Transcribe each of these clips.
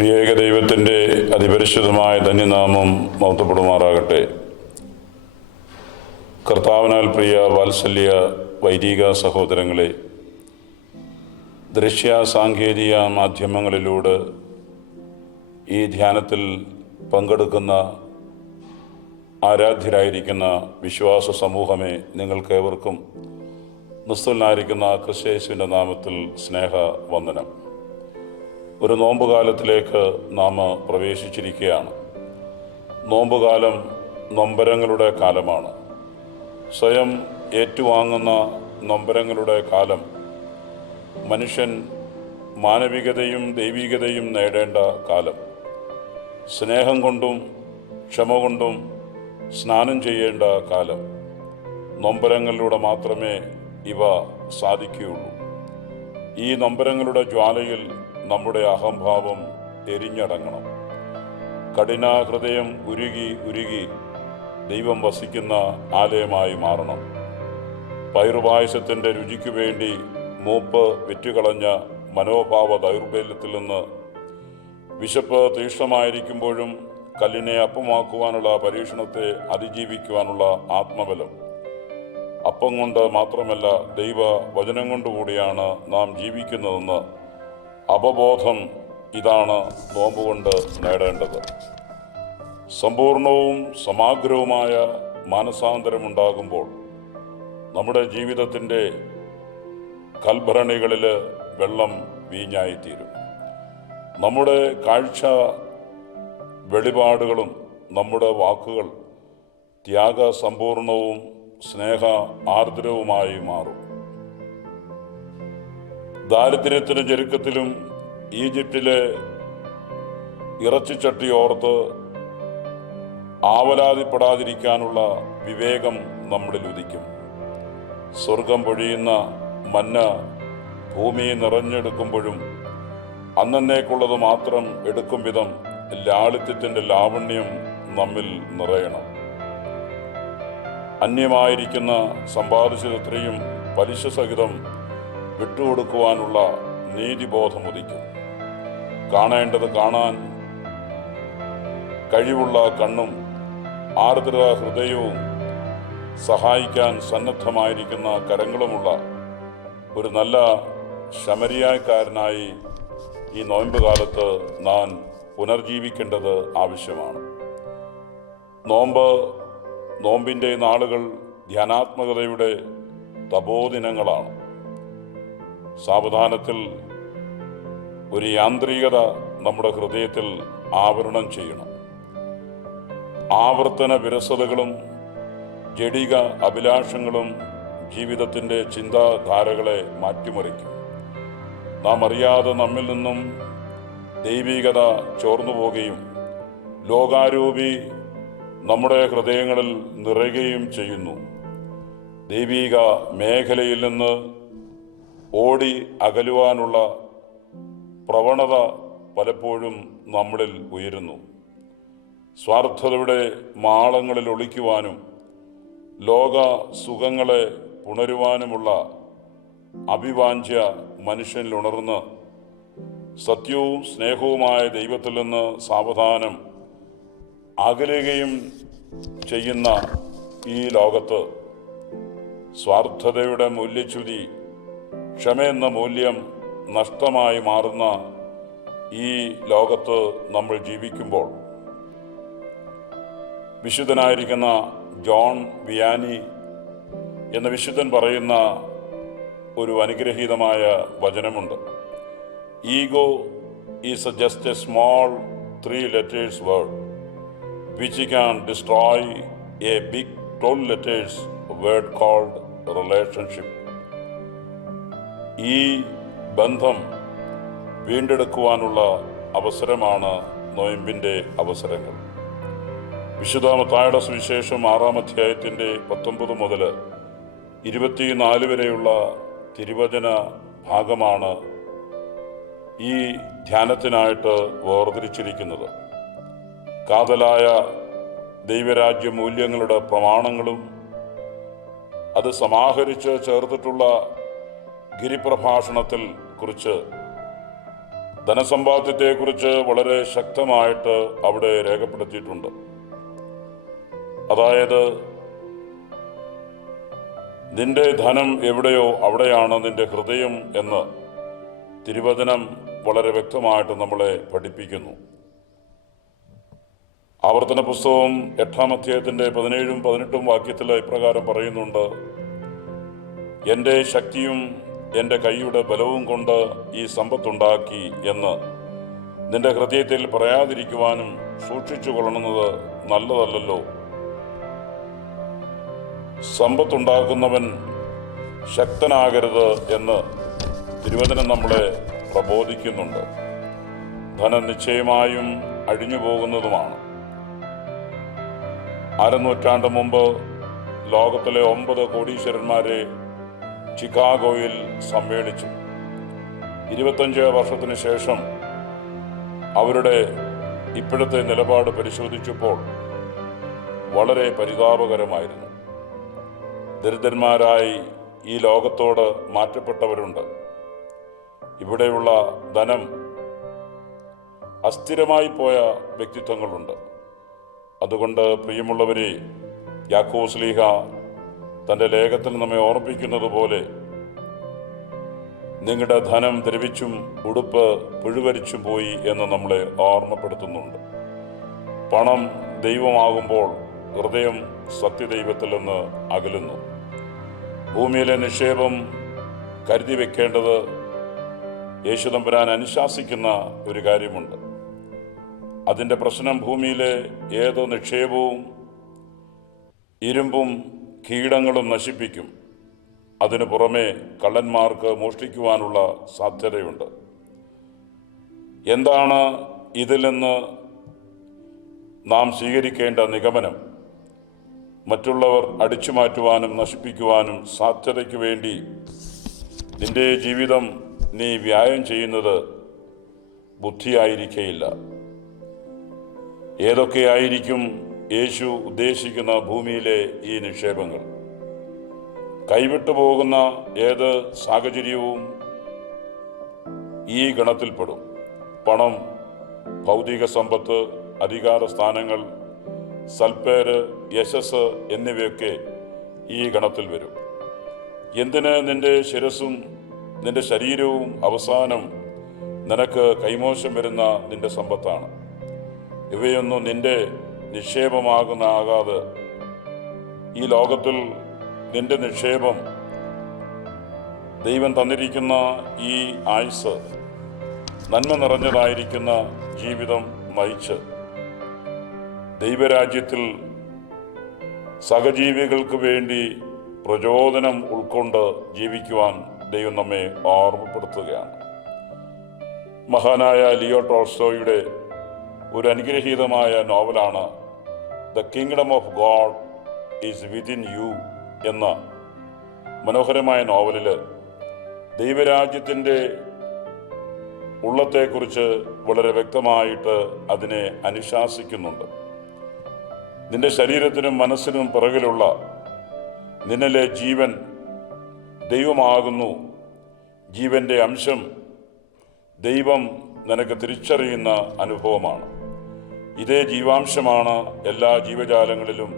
ത്രിയേക ദൈവത്തിൻ്റെ അതിപരിശുദ്ധമായ ധന്യനാമം മഹത്വപ്പെടുമാറാകട്ടെ. കർത്താവിനാൽ പ്രിയ വാത്സല്യ വൈദിക സഹോദരങ്ങളെ, ദൃശ്യ സാങ്കേതിക മാധ്യമങ്ങളിലൂടെ ഈ ധ്യാനത്തിൽ പങ്കെടുക്കുന്ന ആരാധ്യരായിരിക്കുന്ന വിശ്വാസ സമൂഹമേ, നിങ്ങൾക്കേവർക്കും നിസ്തുലനായിരിക്കുന്ന ക്രിസ്തുയേശുവിൻ്റെ നാമത്തിൽ സ്നേഹവന്ദനം. ഒരു നോമ്പുകാലത്തിലേക്ക് നാം പ്രവേശിച്ചിരിക്കുകയാണ്. നോമ്പുകാലം നൊമ്പരങ്ങളുടെ കാലമാണ്. സ്വയം ഏറ്റുവാങ്ങുന്ന നൊമ്പരങ്ങളുടെ കാലം. മനുഷ്യൻ മാനവികതയും ദൈവികതയും നേടേണ്ട കാലം. സ്നേഹം കൊണ്ടും ക്ഷമ കൊണ്ടും സ്നാനം ചെയ്യേണ്ട കാലം. നൊമ്പരങ്ങളിലൂടെ മാത്രമേ ഇവ സാധിക്കുകയുള്ളൂ. ഈ നൊമ്പരങ്ങളുടെ ജ്വാലയിൽ നമ്മുടെ അഹംഭാവം എരിഞ്ഞടങ്ങണം. കഠിന ഹൃദയം ഉരുകി ദൈവം വസിക്കുന്ന ആലയമായി മാറണം. പയറുപായസത്തിൻ്റെ രുചിക്കു വേണ്ടി മൂപ്പ് വിറ്റുകളഞ്ഞ മനോഭാവ ദൗർബല്യത്തിൽ നിന്ന് വിശപ്പ് തീക്ഷ്ണമായിരിക്കുമ്പോഴും കല്ലിനെ അപ്പമാക്കുവാനുള്ള പരീക്ഷണത്തെ അതിജീവിക്കുവാനുള്ള ആത്മബലം. അപ്പം കൊണ്ട് മാത്രമല്ല, ദൈവ വചനം കൊണ്ടുകൂടിയാണ് നാം ജീവിക്കുന്നതെന്ന് അവബോധം, ഇതാണ് നോമ്പുകൊണ്ട് നേടേണ്ടത്. സമ്പൂർണവും സമഗ്രവുമായ മാനസാന്തരമുണ്ടാകുമ്പോൾ നമ്മുടെ ജീവിതത്തിൻ്റെ കൽഭരണികളിൽ വെള്ളം വീഞ്ഞായിത്തീരും. നമ്മുടെ കാഴ്ച വെളിപാടുകളും നമ്മുടെ വാക്കുകൾ ത്യാഗസമ്പൂർണവും സ്നേഹ ആർദ്രവുമായി മാറും. ദാരിദ്ര്യത്തിലും ഞെരുക്കത്തിലും ഈജിപ്തിലെ ഇറച്ചിച്ചട്ടി ഓർത്ത് ആവലാതിപ്പെടാതിരിക്കാനുള്ള വിവേകം നമ്മളിൽ ഉദിക്കും. സ്വർഗം പൊഴിയുന്ന മന്ന ഭൂമി നിറഞ്ഞെടുക്കുമ്പോഴും അന്നേക്കുള്ളത് മാത്രം എടുക്കും വിധം ലാളിത്യത്തിൻ്റെ ലാവണ്യം നമ്മിൽ നിറയണം. അന്യമായിരിക്കുന്ന സമ്പാദിച്ചതെത്രയും പലിശ സഹിതം വിട്ടുകൊടുക്കുവാനുള്ള നീതിബോധം ഉദിക്കും. കാണേണ്ടത് കാണാൻ കഴിവുള്ള കണ്ണും ആർദ്ര ഹൃദയവും സഹായിക്കാൻ സന്നദ്ധമായിരിക്കുന്ന കരങ്ങളുമുള്ള ഒരു നല്ല ശമരിയാക്കാരനായി ഈ നോയമ്പ് കാലത്ത് നാം പുനർജീവിക്കേണ്ടത് ആവശ്യമാണ്. നോമ്പിൻ്റെ നാളുകൾ ധ്യാനാത്മകതയുടെ തപോദിനങ്ങളാണ്. സാവധാനത്തിൽ ഒരു യാന്ത്രികത നമ്മുടെ ഹൃദയത്തിൽ ആവരണം ചെയ്യണം. ആവർത്തന വിരസതകളും ജഡിക അഭിലാഷങ്ങളും ജീവിതത്തിൻ്റെ ചിന്താധാരകളെ മാറ്റിമറിക്കും. നാം അറിയാതെ നമ്മിൽ നിന്നും ദൈവികത ചോർന്നു പോവുകയും ലോകാരൂപി നമ്മുടെ ഹൃദയങ്ങളിൽ നിറയുകയും ചെയ്യുന്നു. ദൈവിക മേഖലയിൽ നിന്ന് ഓടി അകലുവാനുള്ള പ്രവണത പലപ്പോഴും നമ്മളിൽ ഉയരുന്നു. സ്വാർത്ഥതയുടെ മാളങ്ങളിൽ ഒളിക്കുവാനും ലോക സുഖങ്ങളെ പുണരുവാനുമുള്ള അഭിവാഞ്ഛ്യ മനുഷ്യനിൽ ഉണർന്ന് സത്യവും സ്നേഹവുമായ ദൈവത്തിൽ നിന്ന് സാവധാനം അകലുകയും ചെയ്യുന്ന ഈ ലോകത്ത് സ്വാർത്ഥതയുടെ മൂല്യച്യുതി, ക്ഷമയെന്ന മൂല്യം നഷ്ടമായി മാറുന്ന ഈ ലോകത്ത് നമ്മൾ ജീവിക്കുമ്പോൾ വിശുദ്ധനായിരിക്കുന്ന ജോൺ വിയാനി എന്ന വിശുദ്ധൻ പറയുന്ന ഒരു അനുഗ്രഹീതമായ വചനമുണ്ട്. Ego is just a small 3 letters word which can destroy a big 12 letters word called relationship. ഈ ബന്ധം വീണ്ടെടുക്കുവാനുള്ള അവസരമാണ് നോയമ്പിൻ്റെ അവസരങ്ങൾ. വിശുദ്ധ മത്തായിയുടെ സുവിശേഷം 6-ാം അധ്യായത്തിൻ്റെ 19 മുതൽ 24 വരെയുള്ള തിരുവചന ഭാഗമാണ് ഈ ധ്യാനത്തിനായിട്ട് വേർതിരിച്ചിരിക്കുന്നത്. കാതലായ ദൈവരാജ്യ മൂല്യങ്ങളുടെ പ്രമാണങ്ങളും അത് സമാഹരിച്ച് ചേർത്തിട്ടുള്ള ഗിരിപ്രഭാഷണത്തിൽ കുറിച്ച് ധനസമ്പാദ്യത്തെക്കുറിച്ച് വളരെ ശക്തമായിട്ട് അവിടെ രേഖപ്പെടുത്തിയിട്ടുണ്ട്. അതായത്, നിന്റെ ധനം എവിടെയോ അവിടെയാണ് നിന്റെ ഹൃദയം എന്ന് തിരുവചനം വളരെ വ്യക്തമായിട്ട് നമ്മളെ പഠിപ്പിക്കുന്നു. ആവർത്തന പുസ്തകം 8-ാം അധ്യായത്തിൻ്റെ 17-18 വാക്യത്തിൽ ഇപ്രകാരം പറയുന്നുണ്ട്: എൻ്റെ ശക്തിയും എൻ്റെ കൈയുടെ ബലവും കൊണ്ട് ഈ സമ്പത്തുണ്ടാക്കി എന്ന് നിന്റെ ഹൃദയത്തിൽ പറയാതിരിക്കുവാനും സൂക്ഷിച്ചു കൊള്ളുന്നത് നല്ലതല്ലല്ലോ. സമ്പത്തുണ്ടാക്കുന്നവൻ ശക്തനാകരുത് എന്ന് തിരുവചനം നമ്മളെ പ്രബോധിക്കുന്നുണ്ട്. ധനം നിശ്ചയമായും അഴിഞ്ഞു പോകുന്നതുമാണ്. അരനൂറ്റാണ്ട് മുമ്പ് ലോകത്തിലെ 9 കോടീശ്വരന്മാരെ ചിക്കാഗോയിൽ സമ്മേളിച്ചു. 25 വർഷത്തിന് ശേഷം അവരുടെ ഇപ്പോഴത്തെ നിലപാട് പരിശോധിച്ചപ്പോൾ വളരെ പരിതാപകരമായിരുന്നു. ദരിദ്രന്മാരായി ഈ ലോകത്തോട് മാറ്റപ്പെട്ടവരുണ്ട്. ഇവിടെയുള്ള ധനം അസ്ഥിരമായി പോയ വ്യക്തിത്വങ്ങളുണ്ട്. അതുകൊണ്ട് പ്രിയമുള്ളവരെ, യാക്കോബ് ശ്ലീഹ തൻ്റെ ലേഖത്തിൽ നമ്മെ ഓർമ്മിപ്പിക്കുന്നത് പോലെ നിങ്ങളുടെ ധനം ദ്രവിച്ചും ഉടുപ്പ് പുഴുവരിച്ചും പോയി എന്ന് നമ്മളെ ഓർമ്മപ്പെടുത്തുന്നുണ്ട്. പണം ദൈവമാകുമ്പോൾ ഹൃദയം സത്യദൈവത്തിൽ നിന്ന് അകലുന്നു. ഭൂമിയിലെ നിക്ഷേപം കരുതി വെക്കേണ്ടത് യേശുതമ്പുരാൻ അനുശാസിക്കുന്ന ഒരു കാര്യമുണ്ട്. അതിൻ്റെ പ്രശ്നം ഭൂമിയിലെ ഏത് നിക്ഷേപവും ഇരുമ്പും കീടങ്ങളും നശിപ്പിക്കും. അതിനു പുറമെ കള്ളന്മാർക്ക് മോഷ്ടിക്കുവാനുള്ള സാധ്യതയുണ്ട്. എന്താണ് ഇതിൽ നിന്ന് നാം സ്വീകരിക്കേണ്ട നിഗമനം? മറ്റുള്ളവർ അടിച്ചു മാറ്റുവാനും നശിപ്പിക്കുവാനും സാധ്യതയ്ക്ക് വേണ്ടി നിന്റെ ജീവിതം നീ വ്യായം ചെയ്യുന്നത് ബുദ്ധിയായിരിക്കയില്ല. ഏതൊക്കെയായിരിക്കും യേശു ഉദ്ദേശിക്കുന്ന ഭൂമിയിലെ ഈ നിക്ഷേപങ്ങൾ? കൈവിട്ടു പോകുന്ന ഏത് സാഹചര്യവും ഈ ഗണത്തിൽപ്പെടും. പണം, ഭൗതിക സമ്പത്ത്, അധികാര സ്ഥാനങ്ങൾ, സൽപ്പേര്, യശസ് എന്നിവയൊക്കെ ഈ ഗണത്തിൽ വരും. എന്തിന് നിന്റെ ശിരസും നിന്റെ ശരീരവും അവസാനം നിനക്ക് കൈമോശം വരുന്ന നിന്റെ സമ്പത്താണ്. ഇവയൊന്നും നിന്റെ നിക്ഷേപമാകാതെ ഈ ലോകത്തിൽ നിന്റെ നിക്ഷേപം ദൈവം തന്നിരിക്കുന്ന ഈ ആയുസ് നന്മ നിറഞ്ഞതായിരിക്കുന്ന ജീവിതം നയിച്ച് ദൈവരാജ്യത്തിൽ സഹജീവികൾക്ക് വേണ്ടി പ്രചോദനം ഉൾക്കൊണ്ട് ജീവിക്കുവാൻ ദൈവം നമ്മെ ഓർമ്മപ്പെടുത്തുകയാണ്. മഹാനായ ലിയോ ടോൾസ്റ്റോയുടെ ഒരു അനുഗ്രഹീതമായ നോവലാണ് the kingdom of God is within you എന്ന മനോഹരമായ നോവലിൽ ദൈവരാജ്യത്തിൻ്റെ ഉള്ളത്തെക്കുറിച്ച് വളരെ വ്യക്തമായിട്ട് അതിനെ അനുശാസിക്കുന്നുണ്ട്. നിന്റെ ശരീരത്തിനും മനസ്സിനും പിറകിലുള്ള നിന്നിലെ ജീവൻ ദൈവമാകുന്നു. ജീവൻ്റെ അംശം ദൈവം നിനക്ക് തിരിച്ചറിയുന്ന അനുഭവമാണ്. ഇതേ ജീവാംശമാണ് എല്ലാ ജീവജാലങ്ങളിലും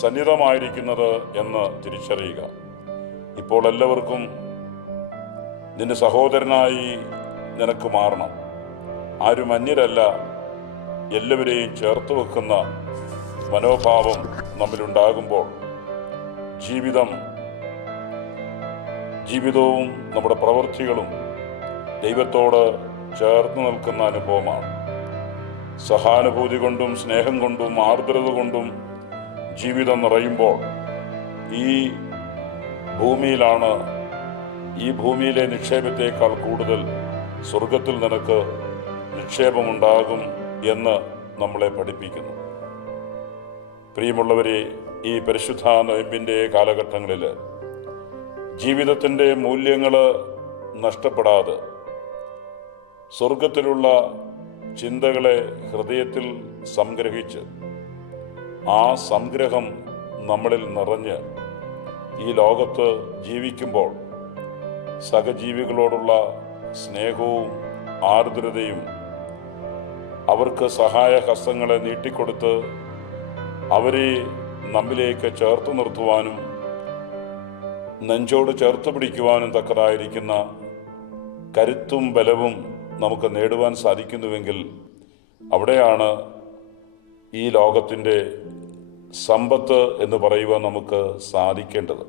സന്നിധമായിരിക്കുന്നത് എന്ന് തിരിച്ചറിയുക. ഇപ്പോൾ എല്ലാവർക്കും നിന്റെ സഹോദരനായി നിനക്ക് മാറണം. ആരും അന്യരല്ല, എല്ലാവരെയും ചേർത്ത് വെക്കുന്ന മനോഭാവം നമ്മിലുണ്ടാകുമ്പോൾ ജീവിതവും നമ്മുടെ പ്രവൃത്തികളും ദൈവത്തോട് ചേർന്ന് നിൽക്കുന്ന അനുഭവമാണ്. സഹാനുഭൂതി കൊണ്ടും സ്നേഹം കൊണ്ടും ആർദ്രത കൊണ്ടും ജീവിതം നിറയുമ്പോൾ ഈ ഭൂമിയിലെ നിക്ഷേപത്തേക്കാൾ കൂടുതൽ സ്വർഗത്തിൽ നിനക്ക് നിക്ഷേപമുണ്ടാകും എന്ന് നമ്മളെ പഠിപ്പിക്കുന്നു. പ്രിയമുള്ളവരെ, ഈ പരിശുദ്ധ നോയമ്പിൻ്റെ കാലഘട്ടങ്ങളിൽ ജീവിതത്തിൻ്റെ മൂല്യങ്ങൾ നഷ്ടപ്പെടാതെ സ്വർഗത്തിലുള്ള ചിന്തകളെ ഹൃദയത്തിൽ സംഗ്രഹിച്ച് ആ സംഗ്രഹം നമ്മളിൽ നിറഞ്ഞ് ഈ ലോകത്ത് ജീവിക്കുമ്പോൾ സഹജീവികളോടുള്ള സ്നേഹവും ആർദ്രതയും അവർക്ക് സഹായഹസ്തങ്ങളെ നീട്ടിക്കൊടുത്ത് അവരെ നമ്മിലേക്ക് ചേർത്ത് നിർത്തുവാനും നെഞ്ചോട് ചേർത്ത് പിടിക്കുവാനും തക്കതായിരിക്കുന്ന കരുത്തും ബലവും നമുക്ക് നേടുവാൻ സാധിക്കുന്നുവെങ്കിൽ അവിടെയാണ് ഈ ലോകത്തിൻ്റെ സമ്പത്ത് എന്ന് പറയുവാൻ നമുക്ക് സാധിക്കേണ്ടത്.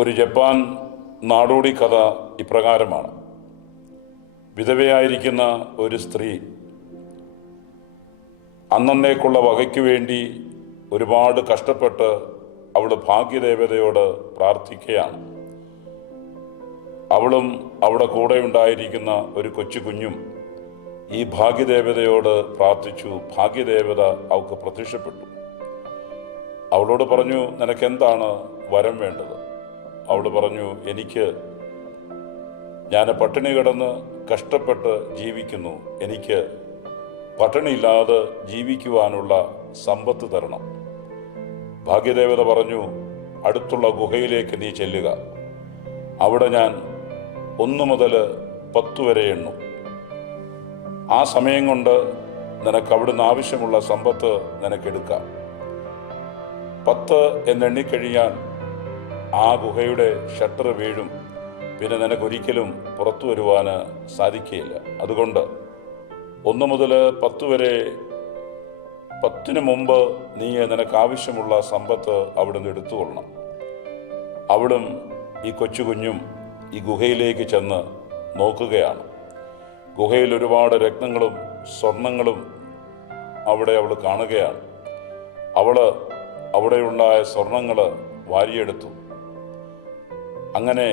ഒരു ജപ്പാൻ നാടോടി കഥ ഇപ്രകാരമാണ്. വിധവയായിരിക്കുന്ന ഒരു സ്ത്രീ അന്നേക്കുള്ള വകയ്ക്ക് വേണ്ടി ഒരുപാട് കഷ്ടപ്പെട്ട് അവൾ ഭാഗ്യദേവതയോട് പ്രാർത്ഥിക്കുകയാണ്. അവളും അവിടെ കൂടെ ഉണ്ടായിരിക്കുന്ന ഒരു കൊച്ചു കുഞ്ഞും ഈ ഭാഗ്യദേവതയോട് പ്രാർത്ഥിച്ചു. ഭാഗ്യദേവത അവൾക്ക് പ്രത്യക്ഷപ്പെട്ടു. അവളോട് പറഞ്ഞു, നിനക്കെന്താണ് വരം വേണ്ടത്? അവൾ പറഞ്ഞു, ഞാൻ പട്ടിണി കിടന്ന് കഷ്ടപ്പെട്ട് ജീവിക്കുന്നു, എനിക്ക് പട്ടിണിയില്ലാതെ ജീവിക്കുവാനുള്ള സമ്പത്ത് തരണം. ഭാഗ്യദേവത പറഞ്ഞു, അടുത്തുള്ള ഗുഹയിലേക്ക് നീ ചെല്ലുക, അവിടെ ഞാൻ 1 മുതൽ 10 വരെ എണ്ണും. ആ സമയം കൊണ്ട് നിനക്ക് അവിടുന്ന് ആവശ്യമുള്ള സമ്പത്ത് നിനക്കെടുക്കാം. 10 എന്നെണ്ണിക്കഴിയാൻ ആ ഗുഹയുടെ ഷട്ടർ വീഴും, പിന്നെ നിനക്കൊരിക്കലും പുറത്തു വരുവാൻ സാധിക്കുകയില്ല. അതുകൊണ്ട് 1 മുതൽ 10 വരെ 10-ന് മുമ്പ് നീ നിനക്ക് ആവശ്യമുള്ള സമ്പത്ത് അവിടുന്ന് എടുത്തുകൊള്ളണം. അവളും ഈ കൊച്ചു കുഞ്ഞും ഈ ഗുഹയിലേക്ക് ചെന്ന് നോക്കുകയാണ്. ഗുഹയിൽ ഒരുപാട് രത്നങ്ങളും സ്വർണങ്ങളും അവിടെ അവൾ കാണുകയാണ്. അവിടെയുണ്ടായ സ്വർണങ്ങൾ വാരിയെടുത്തു. അങ്ങനെ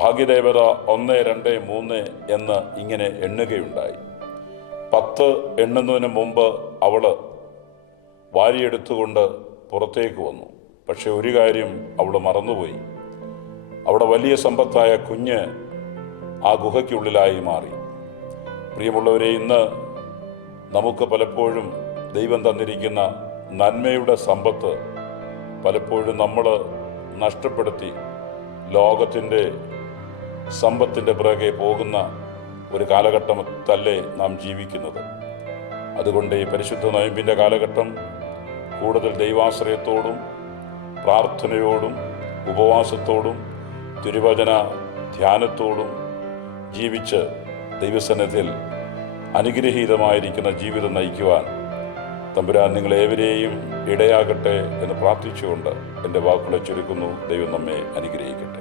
ഭാഗ്യദേവത 1, 2, 3 എന്ന് ഇങ്ങനെ എണ്ണുകയുണ്ടായി. 10 എണ്ണുന്നതിന് മുമ്പ് അവൾ വാരിയെടുത്തുകൊണ്ട് പുറത്തേക്ക് വന്നു. പക്ഷെ ഒരു കാര്യം അവൾ മറന്നുപോയി. അവിടെ വലിയ സമ്പത്തായ കുഞ്ഞ് ആ ഗുഹയ്ക്കുള്ളിലായി മാറി. പ്രിയമുള്ളവരെ, ഇന്ന് നമുക്ക് പലപ്പോഴും ദൈവം തന്നിരിക്കുന്ന നന്മയുടെ സമ്പത്ത് പലപ്പോഴും നമ്മൾ നഷ്ടപ്പെടുത്തി ലോകത്തിൻ്റെ സമ്പത്തിൻ്റെ പിറകെ പോകുന്ന ഒരു കാലഘട്ടത്തല്ലേ നാം ജീവിക്കുന്നത്. അതുകൊണ്ട് ഈ പരിശുദ്ധ നൊയമ്പിൻ്റെ കാലഘട്ടം കൂടുതൽ ദൈവാശ്രയത്തോടും പ്രാർത്ഥനയോടും ഉപവാസത്തോടും തിരുവചന ധ്യാനത്തോടും ജീവിച്ച് ദൈവസന്നിധിയിൽ അനുഗ്രഹീതമായിരിക്കുന്ന ജീവിതം നയിക്കുവാൻ തമ്പുരാൻ നിങ്ങളേവരെയും ഇടയാകട്ടെ എന്ന് പ്രാർത്ഥിച്ചുകൊണ്ട് എൻ്റെ വാക്കുകളെ ചുരുക്കുന്നു. ദൈവം നമ്മെ അനുഗ്രഹിക്കട്ടെ.